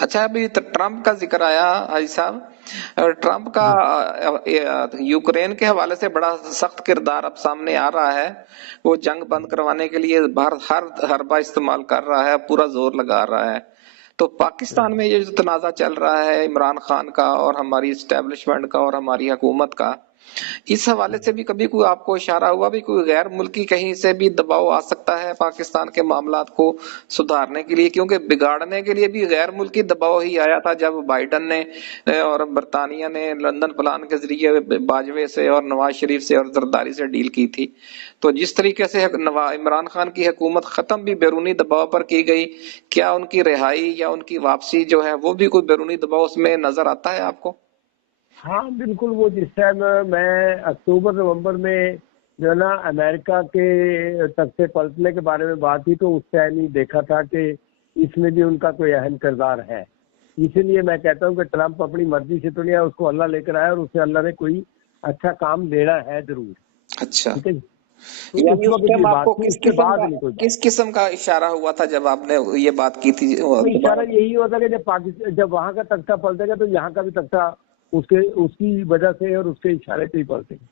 اچھا ابھی تو ٹرمپ کا ذکر آیا حاجی صاحب، اور ٹرمپ کا جی یوکرین کے حوالے سے بڑا سخت کردار اب سامنے آ رہا ہے، وہ جنگ بند کروانے کے لیے ہر حربہ استعمال کر رہا ہے، پورا زور لگا رہا ہے۔ تو پاکستان میں یہ جو تنازع چل رہا ہے عمران خان کا اور ہماری اسٹیبلشمنٹ کا اور ہماری حکومت کا، اس حوالے سے بھی کبھی کوئی آپ کو اشارہ ہوا بھی کوئی غیر ملکی کہیں سے بھی دباؤ آ سکتا ہے پاکستان کے معاملات کو سدھارنے کے لیے؟ کیونکہ بگاڑنے کے لیے بھی غیر ملکی دباؤ ہی آیا تھا جب بائیڈن نے اور برطانیہ نے لندن پلان کے ذریعے باجوے سے اور نواز شریف سے اور زرداری سے ڈیل کی تھی۔ تو جس طریقے سے عمران خان کی حکومت ختم بھی بیرونی دباؤ پر کی گئی، کیا ان کی رہائی یا ان کی واپسی جو ہے وہ بھی کوئی بیرونی دباؤ اس میں نظر آتا ہے آپ کو؟ ہاں بالکل، وہ جس ٹائم میں اکتوبر نومبر میں جو ہے نا امریکہ کے تختے پلٹنے کے بارے میں بات کی، تو اس ٹائم ہی دیکھا تھا کہ اس میں بھی ان کا کوئی اہم کردار ہے۔ اسی لیے میں کہتا ہوں کہ ٹرمپ اپنی مرضی سے تو نہیں آیا، اس کو اللہ لے کر آیا اور اسے اللہ نے کوئی اچھا کام دینا ہے ضرور، اچھا، ٹھیک ہے جی۔ تو یعنی اس اس وقت ٹائم یہ آپ بات کو تھی، اس کے بعد نہیں کوئی بات۔ کس قسم کا اشارہ ہوا تھا جب آپ نے یہ بات کی تھی اشارہ دباؤ؟ یہی ہوتا کہ جب وہاں کا تختہ پلٹے گا تو یہاں کا بھی تختہ اس کی وجہ سے اور اس کے اشارے سے ہی پلٹے گا۔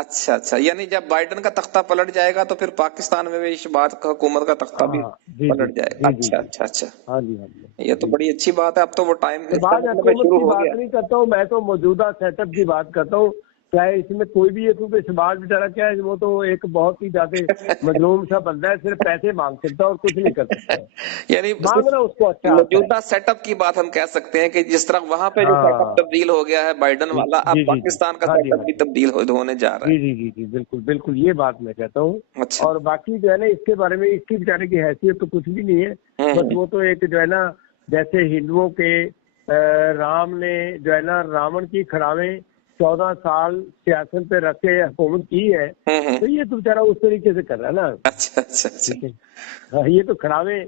اچھا اچھا، یعنی جب بائیڈن کا تختہ پلٹ جائے گا تو پھر پاکستان میں بھی اس بات حکومت کا تختہ بھی ہاں جی جی پلٹ جائے گا۔ جی جی اچھا جی، اچھا اچھا، ہاں جی ہاں جی یہ تو جی بڑی جی۔ اچھی بات ہے، اب تو وہ ٹائم میں اس کا بعض مطلب ہے حکومت شروع کی ہو بات گیا۔ نہیں کرتا ہوں، میں تو موجودہ سیٹ اپ کی بات کرتا ہوں۔ چاہے اس میں کوئی بھی ہے، کیونکہ شہباز بیچارہ کیا ہے، وہ تو ایک بہت ہی زیادہ مظلوم سا بندہ ہے، صرف پیسے مانگ سکتا ہے اور کچھ نہیں کر سکتا ہے۔ یعنی مانگنا اس کو اچھا آتا ہے۔ موجودہ سیٹ اپ کی بات ہم کہہ سکتے ہیں کہ جس طرح وہاں پہ جو سیٹ اپ ہاں تبدیل ہو گیا ہے بائیڈن والا، اب جی جی جی، پاکستان کا ہاں سیٹ جی اپ ہاں بھی جی تبدیل ہونے جا رہا جی جی جی جی، بالکل بالکل، یہ بات میں کہتا ہوں۔ ہے۔ اچھا، اور باقی جو ہے نا اس کے بارے میں اس کی بیچارے کی حیثیت تو کچھ بھی نہیں ہے، بس وہ تو ایک جو ہے نا جیسے ہندوؤں کے رام نے جو ہے نا راون کی کھڑاویں 14 سال سیاست پہ رکھ کے حکومت کی ہے، تو یہ تو بیچارہ اس طریقے سے کر رہا ہے نا، اچھا اچھا اچھا، ٹھیک ہے۔ ہاں، یہ تو کھڑاویں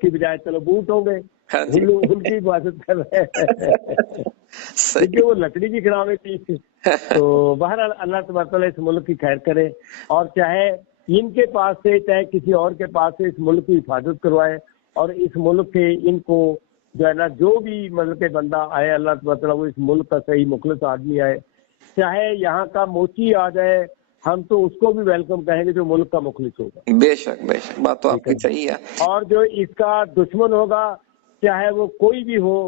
کی بجائے چلو بوٹ ہوں گے، ہاں جی، ان کی حفاظت کر رہے ہیں، کیونکہ صحیح، وہ لکڑی کی کھڑاویں تھی۔ تو بہرحال اللہ تبارک تعالیٰ اس ملک کی خیر کرے، اور چاہے ان کے پاس سے چاہے کسی اور کے پاس سے اس ملک کی حفاظت کروائے، اور اس ملک کے ان کو جو ہے نا جو بھی ملک کے بندہ آئے، اللہ تبارک تعالیٰ وہ اس ملک کا صحیح مخلص آدمی آئے، چاہے یہاں کا موچی آ جائے، ہم تو اس کو بھی ویلکم کہیں گے جو ملک کا مخلص ہوگا، بے شک بے شک، بات تو آپ ٹھیک ہے کی جی۔ صحیح ہے۔ اور جو اس کا دشمن ہوگا، چاہے وہ کوئی بھی ہو،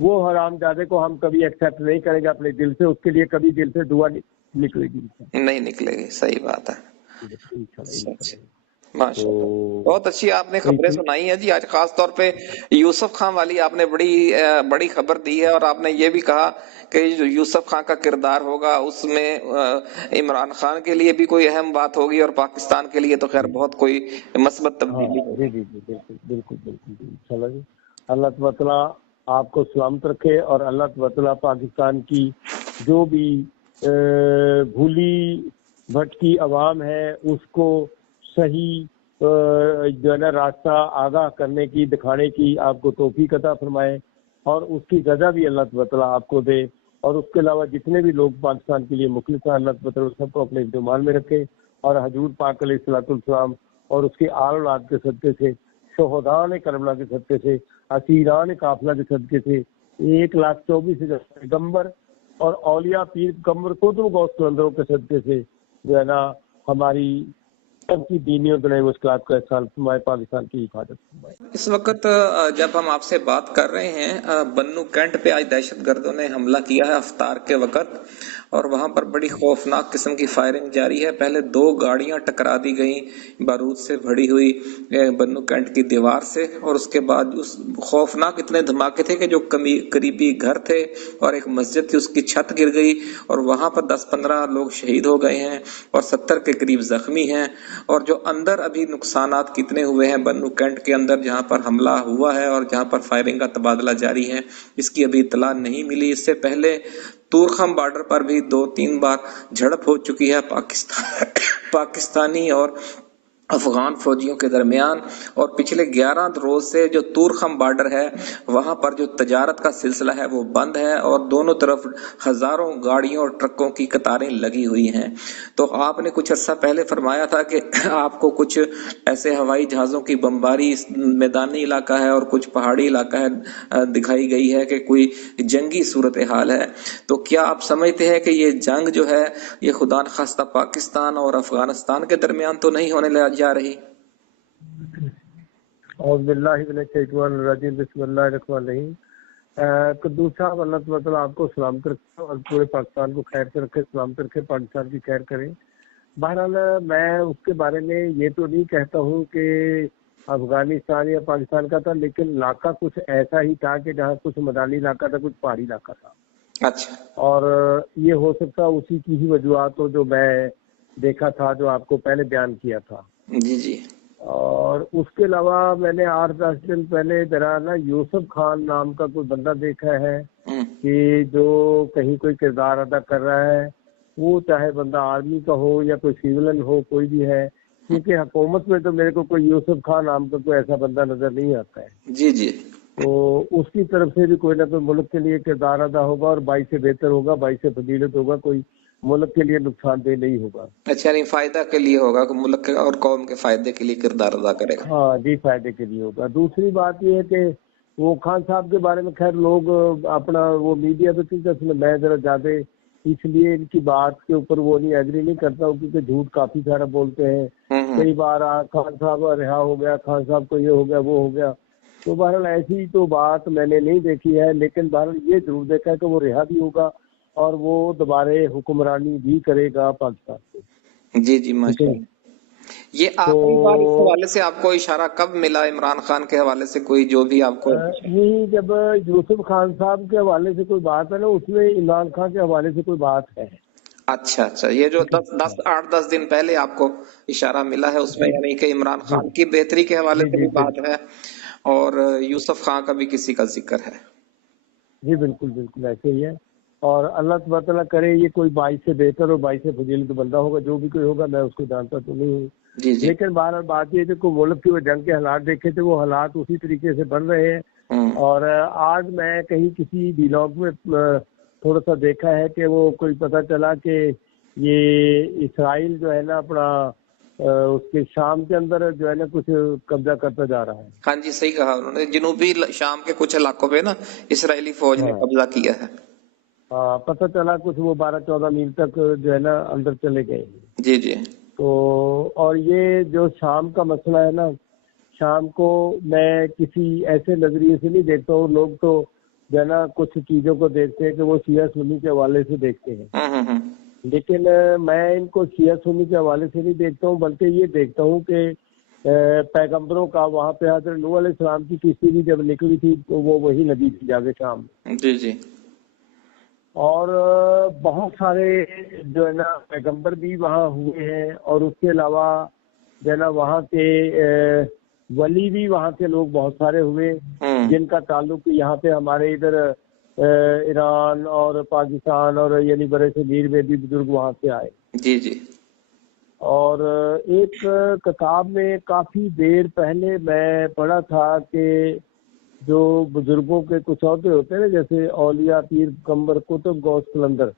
وہ حرام زادے کو ہم کبھی ایکسیپٹ نہیں کریں گے اپنے دل سے، اس کے لیے کبھی دل سے دعا نکلے گی نہیں نکلے گی، صحیح بات ہے۔ انشاءاللہ۔ ماشاء اللہ، تو بہت اچھی آپ نے خبریں سنائی ہیں جی آج، خاص طور پہ یوسف خان والی آپ نے بڑی خبر دی ہے، اور آپ نے یہ بھی کہا کہ جو یوسف خان کا کردار ہوگا اس میں عمران خان کے لیے بھی کوئی اہم بات ہوگی، اور پاکستان کے لیے تو خیر بہت کوئی مثبت ہاں تبدیلی جی ہوگی۔ جی جی، بالکل بالکل بالکل انشاءاللہ جی۔ اللہ تبارک تعالیٰ آپ کو سلامت رکھے، اور اللہ تبارک تعالیٰ پاکستان کی جو بھی بھولی بھٹکی عوام ہے اس کو صحیح جو ہے نا راستہ آگاہ کرنے کی، دکھانے کی آپ کو توفیق عطا فرمائے، اور اس کی سزا بھی اللہ تبارک تعالیٰ آپ کو دے، اور اس کے علاوہ جتنے بھی لوگ پاکستان کے لیے مخلص ہیں، اللہ تبارک تعالیٰ سب کو اپنے اہتمام میں رکھے، اور حضور پاک علیہ الصلوۃ والسلام اور اس کے آل اولاد کے صدقے سے، شہداء کربلا کے صدقے سے، اسیران قافلہ کے صدقے سے، 1,24,000 پیغمبر اور اولیاء پیر پیغمبر قطب غوث قلندروں کے صدقے سے جو ہے نا ہماری سب کی دینی اور دنیاوی مشکلات کا احسان فرمائے، پاکستان کی حفاظت فرمائے۔ اس وقت جب ہم آپ سے بات کر رہے ہیں بنو کینٹ پہ آج دہشت گردوں نے حملہ کیا ہے افطار کے وقت، اور وہاں پر بڑی خوفناک قسم کی فائرنگ جاری ہے۔ پہلے 2 گاڑیاں ٹکرا دی گئیں بارود سے بھری ہوئی بنو کینٹ کی دیوار سے، اور اس کے بعد اس خوفناک اتنے دھماکے تھے کہ جو قریبی گھر تھے اور ایک مسجد تھی اس کی چھت گر گئی، اور وہاں پر 10-15 لوگ شہید ہو گئے ہیں اور 70 کے قریب زخمی ہیں۔ اور جو اندر ابھی نقصانات کتنے ہوئے ہیں بنو کینٹ کے اندر جہاں پر حملہ ہوا ہے اور جہاں پر فائرنگ کا تبادلہ جاری ہے، اس کی ابھی اطلاع نہیں ملی۔ اس سے پہلے تورخم بارڈر پر بھی 2-3 بار جھڑپ ہو چکی ہے پاکستانی اور افغان فوجیوں کے درمیان، اور پچھلے 11 روز سے جو تورخم بارڈر ہے وہاں پر جو تجارت کا سلسلہ ہے وہ بند ہے، اور دونوں طرف ہزاروں گاڑیوں اور ٹرکوں کی قطاریں لگی ہوئی ہیں۔ تو آپ نے کچھ عرصہ پہلے فرمایا تھا کہ آپ کو کچھ ایسے ہوائی جہازوں کی بمباری، میدانی علاقہ ہے اور کچھ پہاڑی علاقہ ہے، دکھائی گئی ہے کہ کوئی جنگی صورتحال ہے۔ تو کیا آپ سمجھتے ہیں کہ یہ جنگ جو ہے یہ خدا نخواستہ پاکستان اور افغانستان کے درمیان تو نہیں ہونے جا رہی؟ اعوذ باللہ من الشیطان الرجیم، بسم اللہ الرحمن الرحیم۔ قدوس صاحب، اللہ تعالیٰ آپ کو سلامت رکھے اور پورے پاکستان کو خیر سے رکھے، سلامت رکھے، پاکستان کی خیر کرے۔ بہرحال میں اس کے بارے میں یہ تو نہیں کہتا ہوں کہ افغانستان یا پاکستان کا تھا، لیکن علاقہ کچھ ایسا ہی تھا کہ جہاں کچھ میدانی علاقہ تھا، کچھ پہاڑی علاقہ تھا۔ اچھا، اور یہ ہو سکتا اسی کی ہی وجوہات ہو جو میں دیکھا تھا، جو آپ کو پہلے بیان کیا تھا۔ جی جی، اور اس کے علاوہ میں نے 8-10 دن پہلے ذرا نا یوسف خان نام کا کوئی بندہ دیکھا ہے کہ جو کہیں کوئی کردار ادا کر رہا ہے، وہ چاہے بندہ آرمی کا ہو یا کوئی سیولن ہو، کوئی بھی ہے، کیونکہ حکومت میں تو میرے کو کوئی یوسف خان نام کا کوئی ایسا بندہ نظر نہیں آتا ہے۔ جی جی، تو اس کی طرف سے بھی کوئی نہ کوئی ملک کے لیے کردار ادا ہوگا، اور باعث بہتر ہوگا، باعث فضیلت ہوگا، کوئی ملک کے لیے نقصان دہ نہیں ہوگا۔ اچھا، یعنی فائدہ کے لیے ہوگا کہ ملک کے اور قوم کے فائدے کے لیے کردار ادا کرے گا۔ ہاں جی، فائدے کے لیے ہوگا۔ دوسری بات یہ ہے کہ وہ خان صاحب کے بارے میں خیر لوگ اپنا وہ میڈیا پہ کیونکہ میں ذرا زیادہ اس لیے ان کی بات کے اوپر وہ نہیں ایگری نہیں کرتا ہوں، کیونکہ جھوٹ کافی سارا بولتے ہیں۔ کئی بار خان صاحب رہا ہو گیا، خان صاحب کو یہ ہو گیا، وہ ہو گیا۔ تو بہرحال ایسی تو بات میں نے نہیں دیکھی ہے، لیکن بہرحال یہ ضرور دیکھا ہے کہ وہ رہا بھی ہوگا اور وہ دوبارہ حکمرانی بھی کرے گا پاکستان سے۔ جی جی، ماشاء اللہ۔ یہ آخری بار اس حوالے سے آپ کو اشارہ کب ملا عمران خان کے حوالے سے، کوئی جو بھی آپ کو؟ یہی جب یوسف خان صاحب کے حوالے سے کوئی بات ہے نا، اس میں عمران خان کے حوالے سے کوئی بات ہے۔ اچھا اچھا، یہ جو 8-10 دن پہلے آپ کو اشارہ ملا ہے اس میں یعنی کہ عمران خان کی بہتری کے حوالے سے بھی بات ہے اور یوسف خان کا بھی کسی کا ذکر ہے۔ جی بالکل بالکل ایسے ہی ہے، اور اللہ تبارک تعالیٰ کرے یہ کوئی باعث بہتر اور باعث فضیلت بندہ ہوگا، جو بھی کوئی ہوگا، میں اس کو جانتا تو نہیں ہوں۔ جی جی، لیکن بہرحال بات یہ ہے کہ ملک کی وہ جنگ کے حالات دیکھے تھے، وہ حالات اسی طریقے سے بن رہے ہیں۔ اور آج میں کہیں کسی ڈیلاگ میں تھوڑا سا دیکھا ہے کہ وہ کوئی پتہ چلا کہ یہ اسرائیل جو ہے نا اپنا اس کے شام کے اندر جو ہے نا کچھ قبضہ کرتا جا رہا ہے۔ ہاں جی، صحیح کہا انہوں نے، جنوبی شام کے کچھ علاقوں پہ نا اسرائیلی فوج نے قبضہ کیا ہے۔ ہاں، پتہ چلا کچھ وہ 12-14 میل تک جو ہے نا اندر چلے گئے۔ جی جی، تو اور یہ جو شام کا مسئلہ ہے نا، شام کو میں کسی ایسے نظریے سے نہیں دیکھتا ہوں، لوگ تو جو ہے نا کچھ چیزوں کو دیکھتے ہیں کہ وہ شیعہ سنی کے حوالے سے دیکھتے ہیں، لیکن میں ان کو شیعہ سنی کے حوالے سے نہیں دیکھتا ہوں، بلکہ یہ دیکھتا ہوں کہ پیغمبروں کا وہاں پہ حضرت نوح علیہ السلام کی کشتی بھی جب نکلی تھی تو وہ وہی نبی تھی جا کے شام۔ جی جی، اور بہت سارے جو ہے نا پیغمبر بھی وہاں ہوئے ہیں، اور اس کے علاوہ جو ہے نا وہاں کے ولی بھی وہاں کے لوگ بہت سارے ہوئے جن کا تعلق یہاں پہ ہمارے ادھر ایران اور پاکستان اور یعنی برے صغیر میں بھی بزرگ وہاں سے آئے۔ جی جی، اور ایک کتاب میں کافی دیر پہلے میں پڑھا تھا کہ جو بزرگوں کے کچھ عہدے ہوتے ہیں نا، جیسے اولیاء، پیر، پیغمبر، کتب، غوث قلندر،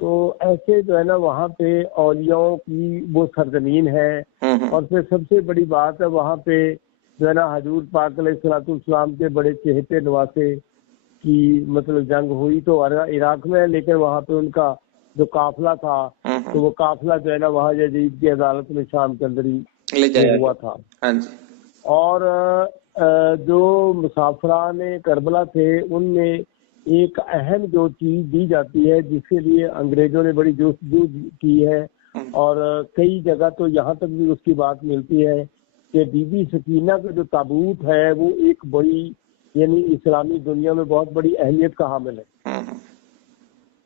تو ایسے جو ہے نا وہاں پہ اولیاؤں کی وہ سرزمین ہے۔ اور پھر سب سے بڑی بات ہے وہاں پہ جو ہے نا حضور پاک علیہ الصلوۃ والسلام کے بڑے چہیتے نواسے کی مطلب جنگ ہوئی تو عراق میں، لیکن وہاں پہ ان کا جو قافلہ تھا تو وہ قافلہ جو ہے نا وہاں یزید کی عدالت میں شام کے اندر ہی ہوا تھا۔ اور جو مسافران کربلا تھے ان میں ایک اہم جو چیز دی جاتی ہے جس کے لیے انگریزوں نے بڑی جستجو کی ہے، اور کئی جگہ تو یہاں تک بھی اس کی بات ملتی ہے کہ بی بی سکینہ کا جو تابوت ہے وہ ایک بڑی یعنی اسلامی دنیا میں بہت بڑی اہمیت کا حامل ہے۔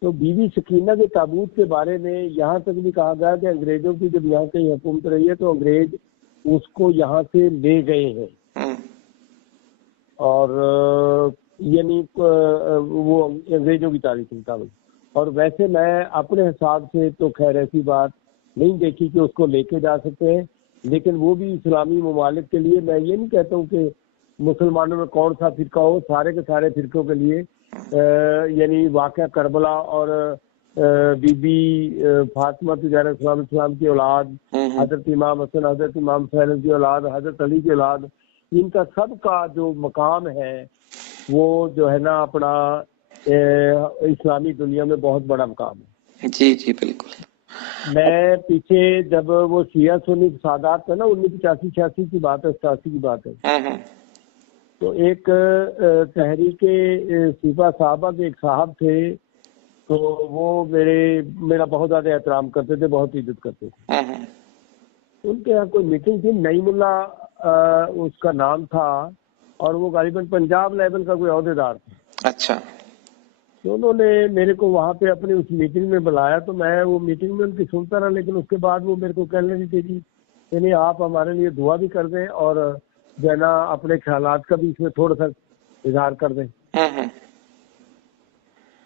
تو بی بی سکینہ کے تابوت کے بارے میں یہاں تک بھی کہا گیا کہ انگریزوں کی جب یہاں کی حکومت رہی ہے تو انگریز اس کو یہاں سے لے گئے ہیں، اور یعنی وہ انگریزوں کی تاریخ کے مطابق۔ اور ویسے میں اپنے حساب سے تو خیر ایسی بات نہیں دیکھی کہ اس کو لے کے جا سکتے ہیں، لیکن وہ بھی اسلامی ممالک کے لیے، میں یہ نہیں کہتا ہوں کہ مسلمانوں میں کون سا فرقہ ہو، سارے کے سارے فرقوں کے لیے یعنی واقعہ کربلا اور بی بی فاطمہ زہرا السلام کی اولاد، حضرت امام حسن، حضرت امام حسین کی اولاد، حضرت علی کی اولاد، ان کا سب کا جو مقام ہے وہ جو ہے نا اپنا اسلامی دنیا میں بہت بڑا مقام ہے۔ جی جی بالکل۔ میں پیچھے جب وہ شیعہ سنی فسادات تھا نا 1985-86 کی بات ہے، 87 کی بات ہے، تو ایک تحریک صفا صحابہ کے ایک صاحب تھے، تو وہ میرا بہت زیادہ احترام کرتے تھے، بہت عزت کرتے تھے۔ ان کے یہاں کوئی میٹنگ تھی، نعیم اللہ اس کا نام تھا، اور وہ غالباً پنجاب لیول کا کوئی عہدیدار تھا۔ اچھا۔ تو انہوں نے میرے کو وہاں پہ اپنی اس میٹنگ میں بلایا، تو میں وہ میٹنگ میں ان کی سنتا رہا، لیکن اس کے بعد وہ میرے کو کہنے لگی کہ جی یعنی آپ ہمارے لیے دعا بھی کر دیں اور جو ہے نا اپنے خیالات کا بھی اس میں تھوڑا سا اظہار کر دیں۔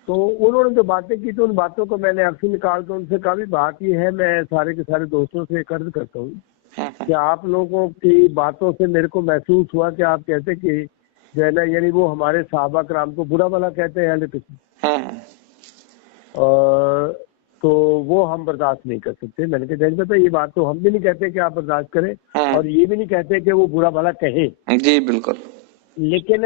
تو انہوں نے جو باتیں کی تو ان باتوں کو میں نے عکس نکال کے ان سے کہا بھی بات یہ ہے، میں سارے کے سارے دوستوں سے عرض کرتا ہوں کہ آپ لوگوں کی باتوں سے میرے کو محسوس ہوا کہ آپ کہتے کہ جو ہے نا یعنی وہ ہمارے صحابہ کرام کو برا بھلا کہتے ہیں اہل قسم، تو وہ ہم برداشت نہیں کر سکتے۔ میں نے کہا جیسے پتہ یہ بات تو ہم بھی نہیں کہتے کہ آپ برداشت کریں، اور یہ بھی نہیں کہتے کہ وہ برا بھلا کہیں۔ جی بالکل۔ لیکن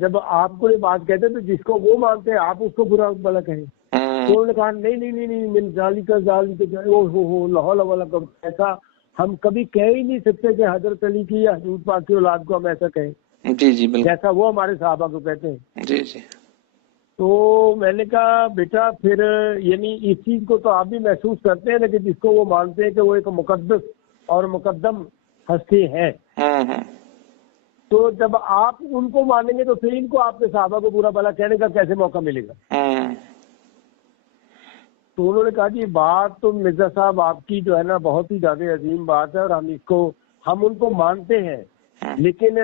جب آپ کو یہ بات کہتے ہیں تو جس کو وہ مانتے ہیں آپ اس کو برا بھلا کہیں۔ تو انہوں نے کہا نہیں من ذالک لاہور والا، ایسا ہم کبھی کہہ ہی نہیں سکتے کہ حضرت علی کی یا حضور پاک کی اولاد کو ہم ایسا کہیں، جی جی بالکل، جیسا وہ ہمارے صحابہ کو کہتے ہیں۔ جی جی۔ تو میں نے کہا بیٹا پھر یعنی اس چیز کو تو آپ بھی محسوس کرتے ہیں لیکن جس کو وہ مانتے ہیں کہ وہ ایک مقدس اور مقدم ہستی ہے، تو جب آپ ان کو مانیں گے تو پھر ان کو آپ کے صحابہ کو برا بھلا کہنے کا کیسے موقع ملے گا؟ تو انہوں نے کہا جی بات تو مرزا صاحب آپ کی جو ہے نا بہت ہی زیادہ عظیم بات ہے، اور ہم ان کو مانتے ہیں، لیکن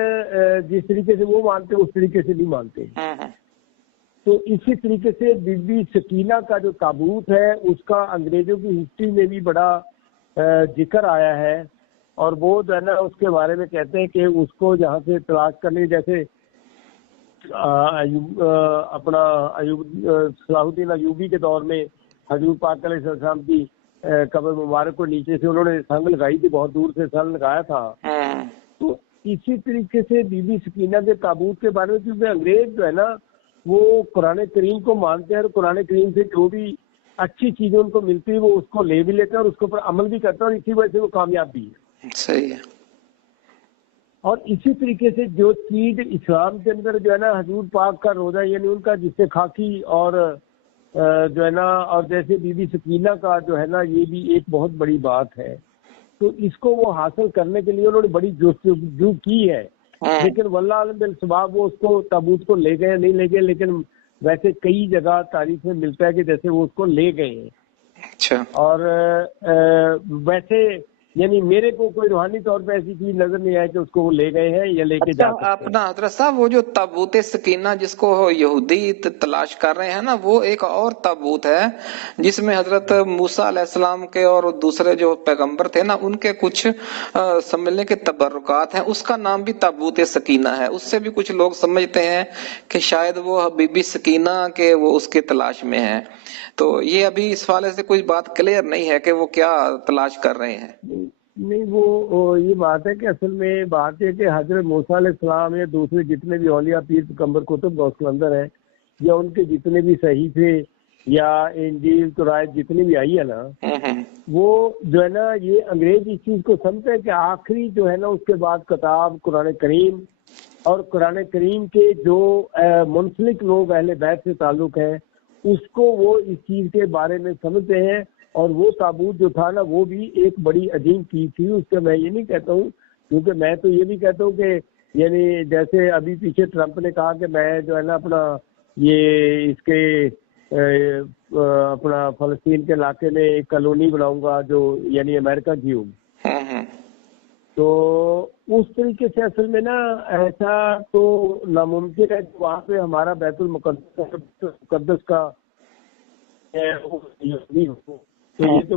جس طریقے سے وہ مانتے ہیں اس طریقے سے نہیں مانتے۔ تو اسی طریقے سے بی بی سکینہ کا جو تابوت ہے اس کا انگریزوں کی ہسٹری میں بھی بڑا ذکر آیا ہے، اور وہ جو ہے نا اس کے بارے میں کہتے ہیں کہ اس کو جہاں سے تلاش کرنے، جیسے اپنا صلاح الدین ایوبی کے دور میں حضور پاک علیہ السلام کی قبر مبارک کو نیچے سے انہوں نے سنگ لگائی تھی، بہت دور سے سنگ لگایا تھا۔ تو اسی طریقے سے بی بی سکینہ کے تابوت کے بارے میں، کیونکہ انگریز جو ہے نا وہ قرآن کریم کو مانتے ہیں، اور قرآن کریم سے جو بھی اچھی چیزیں ان کو ملتی ہے وہ اس کو لے بھی لیتے ہیں اور اس کے اوپر عمل بھی کرتے ہیں، اور اسی وجہ سے وہ کامیاب بھی ہے۔ صحیح ہے۔ اور اسی طریقے سے جو چیز اسلام کے اندر جو ہے نا حضور پاک کا روزہ یعنی ان کا جس سے خاکی اور جو ہے نا، اور جیسے بی بی سکینہ کا جو ہے نا یہ بھی ایک بہت بڑی بات ہے، تو اس کو وہ حاصل کرنے کے لیے انہوں نے بڑی جستجو کی ہے، لیکن واللہ عالم بالثباب وہ اس کو تابوت کو لے گئے نہیں لے گئے، لیکن ویسے کئی جگہ تاریخ میں ملتا ہے کہ جیسے وہ اس کو لے گئے ہیں۔ اچھا۔ اور ویسے یعنی میرے کو کوئی روحانی طور پہ ایسی چیز نظر نہیں آئی کہ اس کو وہ لے گئے ہیں یا لے کے جا سکتے ہیں۔ اپنا حضرت صاحب وہ جو تابوت سکینہ جس کو یہودی تلاش کر رہے ہیں نا، وہ ایک اور تابوت ہے جس میں حضرت موسیٰ علیہ السلام کے اور دوسرے جو پیغمبر تھے نا ان کے کچھ سمجھنے کے تبرکات ہیں، اس کا نام بھی تابوت سکینہ ہے۔ اس سے بھی کچھ لوگ سمجھتے ہیں کہ شاید وہ بی بی سکینہ کے وہ اس کے تلاش میں ہے، تو یہ ابھی اس حوالے سے کوئی بات کلیئر نہیں ہے کہ وہ کیا تلاش کر رہے ہیں۔ نہیں، وہ یہ بات ہے کہ اصل میں بات ہے کہ حضرت موسیٰ علیہ السلام یا دوسرے جتنے بھی اولیاء پیر پیغمبر کتب غوث قلندر ہیں، یا ان کے جتنے بھی صحیفے یا انجیل تورات جتنی بھی آئی ہے نا، وہ جو ہے نا یہ انگریز اس چیز کو سمجھتے ہیں کہ آخری جو ہے نا اس کے بعد کتاب قرآن کریم، اور قرآن کریم کے جو منسلک لوگ اہل بیت سے تعلق ہیں اس کو وہ اس چیز کے بارے میں سمجھتے ہیں، اور وہ تابوت جو تھا نا وہ بھی ایک بڑی عظیم چیز تھی۔ اس سے میں یہ نہیں کہتا ہوں، کیونکہ میں تو یہ بھی کہتا ہوں کہ یعنی جیسے ابھی پیچھے ٹرمپ نے کہا کہ میں جو ہے نا اپنا یہ اس کے اپنا فلسطین کے علاقے میں ایک کالونی بناؤں گا جو یعنی امریکہ کی ہوگی، تو اس طریقے سے اصل میں نا ایسا تو ناممکن ہے کہ وہاں پہ ہمارا بیت المقدس کا تو یہ تو